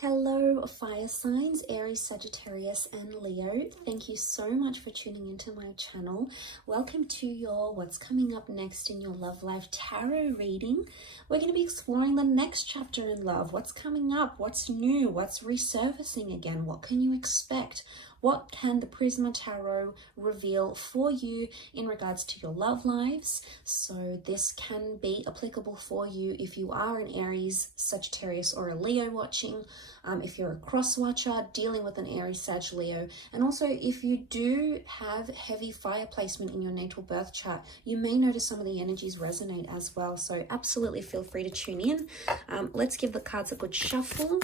Hello, fire signs, Aries, Sagittarius, and Leo. Thank you so much for tuning into my channel. Welcome to your What's Coming Up Next in Your Love Life Tarot reading. We're going to be exploring the next chapter in love. What's coming up? What's new? What's resurfacing again? What can you expect? What can the Prisma Tarot reveal for you in regards to your love lives? So this can be applicable for you if you are an Aries, Sagittarius, or a Leo watching. If you're a cross watcher dealing with an Aries, Sag, Leo, and also if you do have heavy fire placement in your natal birth chart, you may notice some of the energies resonate as well. So absolutely feel free to tune in. Let's give the cards a good shuffle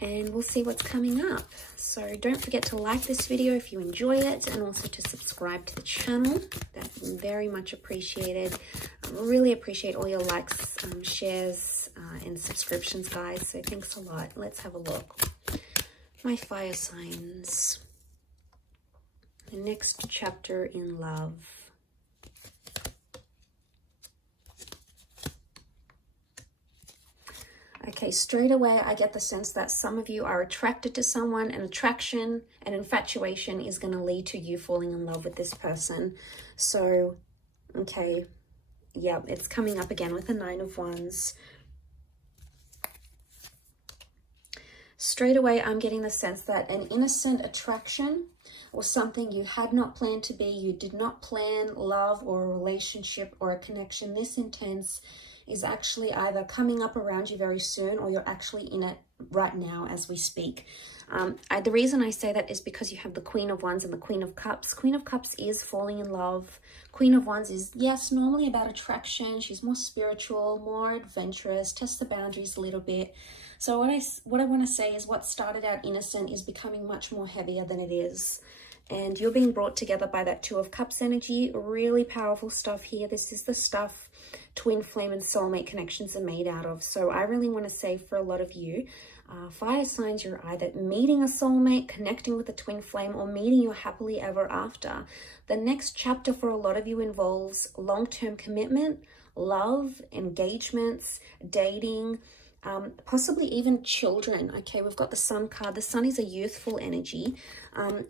and we'll see what's coming up. So don't forget to like this video if you enjoy it, and also to subscribe to the channel. That's very much appreciated. I really appreciate all your likes, shares, and subscriptions, guys. So thanks a lot. Let's have a look. My fire signs. The next chapter in love. Okay, straight away, I get the sense that some of you are attracted to someone, and attraction and infatuation is going to lead to you falling in love with this person. So, okay, yeah, it's coming up again with the Nine of Wands. Straight away, I'm getting the sense that an innocent attraction or something you had not planned to be, you did not plan love or a relationship or a connection this intense, is actually either coming up around you very soon, or you're actually in it right now as we speak. The reason I say that is because you have the Queen of Wands and the Queen of Cups. Queen of Cups is falling in love. Queen of Wands is, yes, normally about attraction. She's more spiritual, more adventurous, tests the boundaries a little bit. So what I want to say is what started out innocent is becoming much more heavier than it is. And you're being brought together by that Two of Cups energy. Really powerful stuff here. This is the stuff twin flame and soulmate connections are made out of. So I really want to say for a lot of you, fire signs, you're either meeting a soulmate, connecting with a twin flame, or meeting your happily ever after. The next chapter for a lot of you involves long-term commitment, love, engagements, dating, possibly even children. Okay, we've got the Sun card. The Sun is a youthful energy.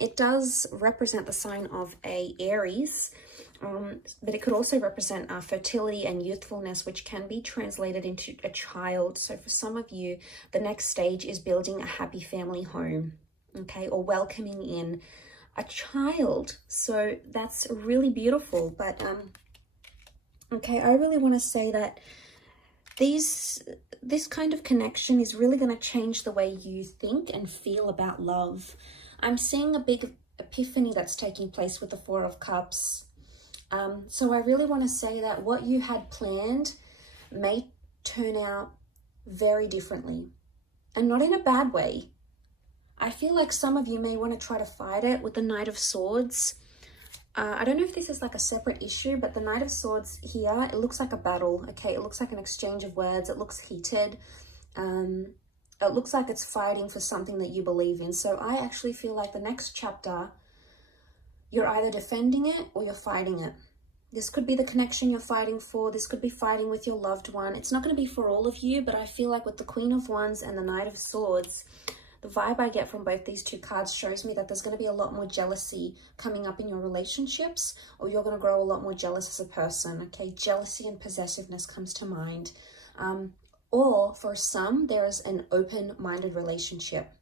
It does represent the sign of a Aries, but it could also represent fertility and youthfulness, which can be translated into a child. So for some of you, the next stage is building a happy family home, okay, or welcoming in a child. So that's really beautiful. But okay, I really want to say that this kind of connection is really going to change the way you think and feel about love. I'm seeing a big epiphany that's taking place with the Four of Cups. So I really want to say that what you had planned may turn out very differently, and not in a bad way. I feel like some of you may want to try to fight it with the Knight of Swords. I don't know if this is like a separate issue, but the Knight of Swords here, it looks like a battle, okay? It looks like an exchange of words. It looks heated. It looks like it's fighting for something that you believe in. So I actually feel like the next chapter, you're either defending it or you're fighting it. This could be the connection you're fighting for. This could be fighting with your loved one. It's not going to be for all of you, but I feel like with the Queen of Wands and the Knight of Swords, the vibe I get from both these two cards shows me that there's going to be a lot more jealousy coming up in your relationships, or you're going to grow a lot more jealous as a person, okay? Jealousy and possessiveness comes to mind. Or for some, there is an open-minded relationship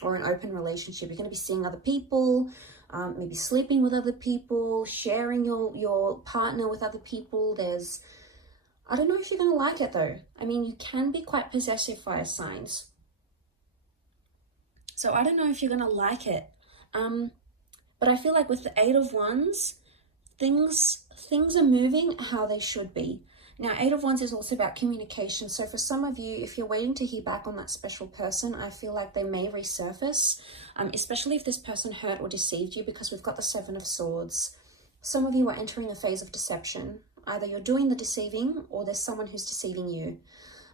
or an open relationship. You're going to be seeing other people, maybe sleeping with other people, sharing your partner with other people. I don't know if you're going to like it though. I mean, you can be quite possessive, fire signs. So I don't know if you're going to like it. But I feel like with the Eight of Wands, things are moving how they should be. Now, Eight of Wands is also about communication. So for some of you, if you're waiting to hear back on that special person, I feel like they may resurface, especially if this person hurt or deceived you, because we've got the Seven of Swords. Some of you are entering a phase of deception. Either you're doing the deceiving or there's someone who's deceiving you.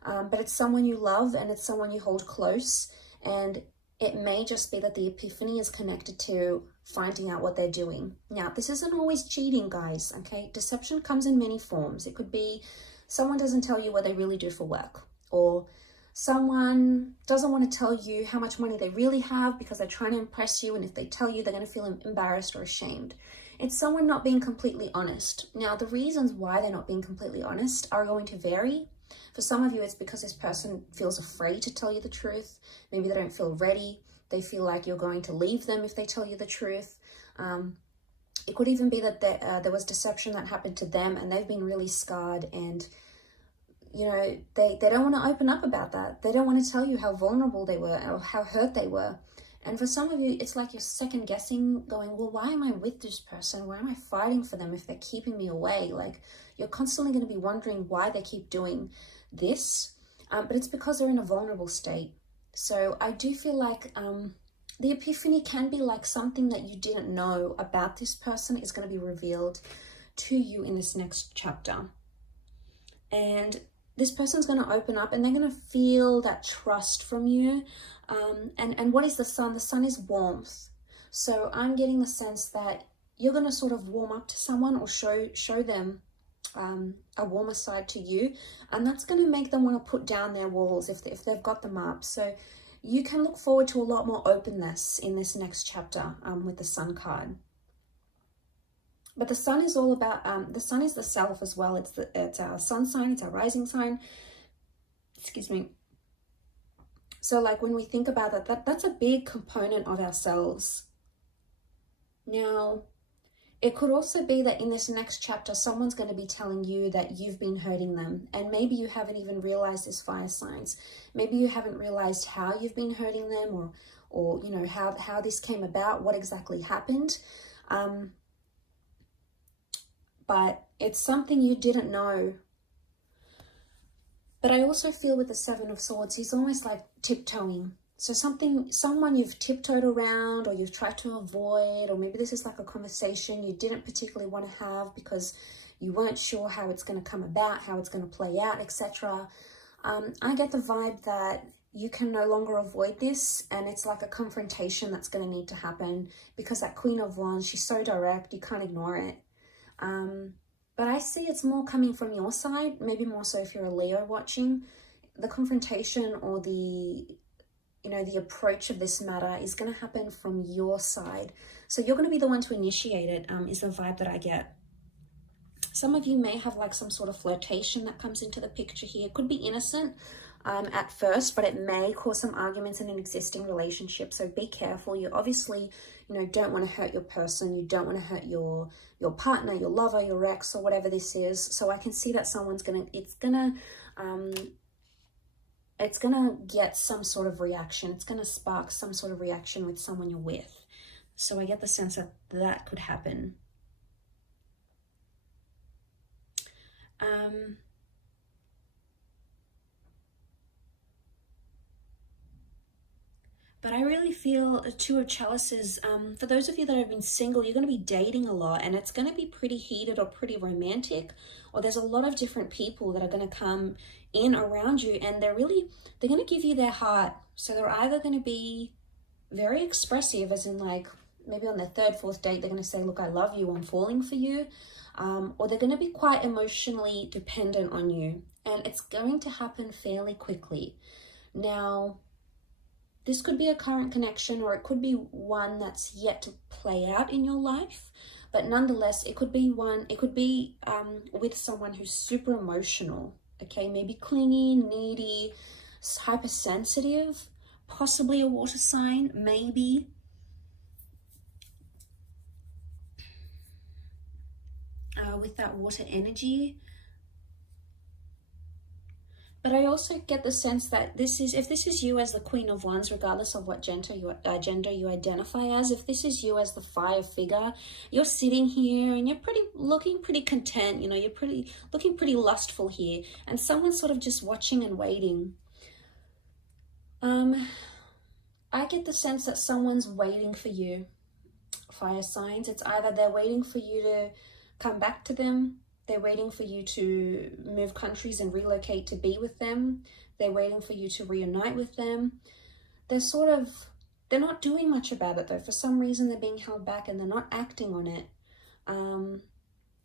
But it's someone you love and it's someone you hold close. And it may just be that the epiphany is connected to finding out what they're doing. Now, this isn't always cheating, guys, okay? Deception comes in many forms. It could be someone doesn't tell you what they really do for work, or Someone doesn't want to tell you how much money they really have because they're trying to impress you, and if they tell you, they're going to feel embarrassed or ashamed. It's someone not being completely honest. Now, the reasons why they're not being completely honest are going to vary. For some of you, it's because this person feels afraid to tell you the truth. Maybe they don't feel ready. They feel like you're going to leave them if they tell you the truth. It could even be that there was deception that happened to them and they've been really scarred, and you know, they don't want to open up about that. They don't want to tell you how vulnerable they were or how hurt they were. And for some of you, it's like you're second guessing, going, well, why am I with this person? Why am I fighting for them if they're keeping me away? Like, you're constantly going to be wondering why they keep doing this. But it's because they're in a vulnerable state. So I do feel like the epiphany can be like something that you didn't know about this person is going to be revealed to you in this next chapter. And this person's going to open up and they're going to feel that trust from you. And what is the sun? The sun is warmth. So I'm getting the sense that you're going to sort of warm up to someone or show them a warmer side to you. And that's going to make them want to put down their walls if they've got them up. So you can look forward to a lot more openness in this next chapter with the sun card. But the sun is all about, the sun is the self as well. It's our sun sign, it's our rising sign. Excuse me. So like when we think about that's a big component of ourselves. Now, it could also be that in this next chapter, someone's going to be telling you that you've been hurting them. And maybe you haven't even realized this, fire signs. Maybe you haven't realized how you've been hurting them, or you know, how this came about, what exactly happened. But it's something you didn't know. But I also feel with the Seven of Swords, he's almost like tiptoeing. So someone you've tiptoed around, or you've tried to avoid, or maybe this is like a conversation you didn't particularly want to have because you weren't sure how it's going to come about, how it's going to play out, etc. I get the vibe that you can no longer avoid this, and it's like a confrontation that's going to need to happen, because that Queen of Wands, she's so direct, you can't ignore it. But I see it's more coming from your side, maybe more so if you're a Leo watching. The confrontation or the approach of this matter is going to happen from your side. So you're going to be the one to initiate it, is the vibe that I get. Some of you may have like some sort of flirtation that comes into the picture here. It could be innocent at first, but it may cause some arguments in an existing relationship. So be careful. You obviously, don't want to hurt your person. You don't want to hurt your partner, your lover, your ex, or whatever this is. So I can see that it's gonna get some sort of reaction. It's gonna spark some sort of reaction with someone you're with. So I get the sense that could happen. But I really feel a Two of Chalices. For those of you that have been single, you're going to be dating a lot, and it's going to be pretty heated or pretty romantic, or there's a lot of different people that are going to come in around you, and they're going to give you their heart. So they're either going to be very expressive, as in like maybe on their third, fourth date, they're going to say, look, I love you, I'm falling for you. Or they're going to be quite emotionally dependent on you, and it's going to happen fairly quickly. Now, this could be a current connection, or it could be one that's yet to play out in your life. But nonetheless, it could be with someone who's super emotional, okay? Maybe clingy, needy, hypersensitive, possibly a water sign, maybe. With that water energy. But I also get the sense that if this is you as the Queen of Wands, regardless of what gender you identify as, if this is you as the fire figure, you're sitting here and you're looking pretty content, you're looking pretty lustful here, and someone's sort of just watching and waiting. I get the sense that someone's waiting for you, fire signs. It's either they're waiting for you to come back to them, they're waiting for you to move countries and relocate to be with them, they're waiting for you to reunite with them. They're not doing much about it though. For some reason they're being held back and they're not acting on it.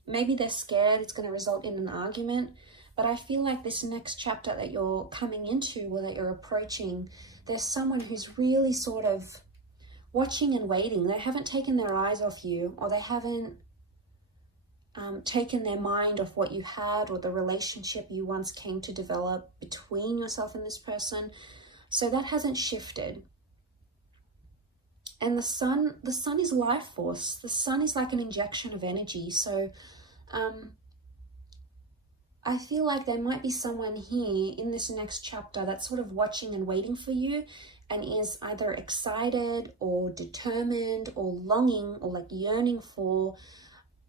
Maybe they're scared it's going to result in an argument. But I feel like this next chapter that you're coming into, or that you're approaching, there's someone who's really sort of watching and waiting. They haven't taken their eyes off you, or they haven't taken their mind off what you had, or the relationship you once came to develop between yourself and this person. So that hasn't shifted. And the sun is life force. The sun is like an injection of energy. So I feel like there might be someone here in this next chapter that's sort of watching and waiting for you, and is either excited or determined or longing or like yearning for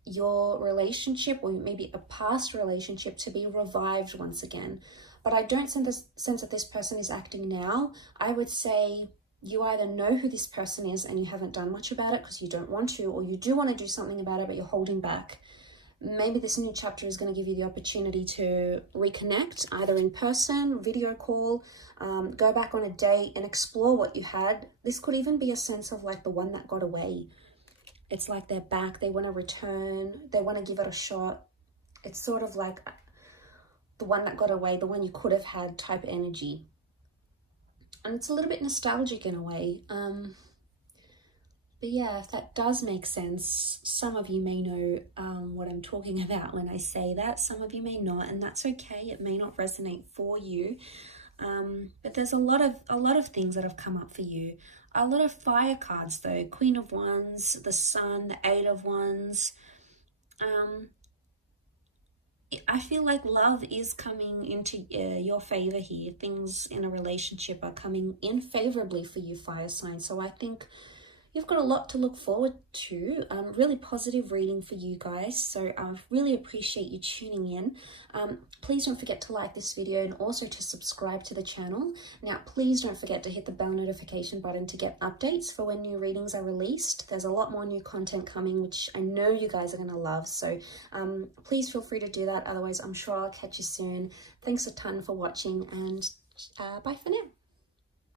your relationship, or maybe a past relationship, to be revived once again. But I don't sense that this person is acting now. I would say you either know who this person is and you haven't done much about it because you don't want to, or you do want to do something about it but you're holding back. Maybe this new chapter is going to give you the opportunity to reconnect, either in person, video call, go back on a date and explore what you had. This could even be a sense of like the one that got away. It's like they're back, they want to return, they want to give it a shot. It's sort of like the one that got away, the one you could have had type energy. And it's a little bit nostalgic in a way. But yeah, if that does make sense, some of you may know what I'm talking about when I say that. Some of you may not, and that's okay. It may not resonate for you. But there's a lot of things that have come up for you. A lot of fire cards though. Queen of Wands, the Sun, the Eight of Wands. I feel like love is coming into your favor here. Things in a relationship are coming in favorably for you, fire sign. So I think you've got a lot to look forward to. Really positive reading for you guys. So I really appreciate you tuning in. Please don't forget to like this video and also to subscribe to the channel. Now, please don't forget to hit the bell notification button to get updates for when new readings are released. There's a lot more new content coming, which I know you guys are going to love. So please feel free to do that. Otherwise, I'm sure I'll catch you soon. Thanks a ton for watching, and bye for now.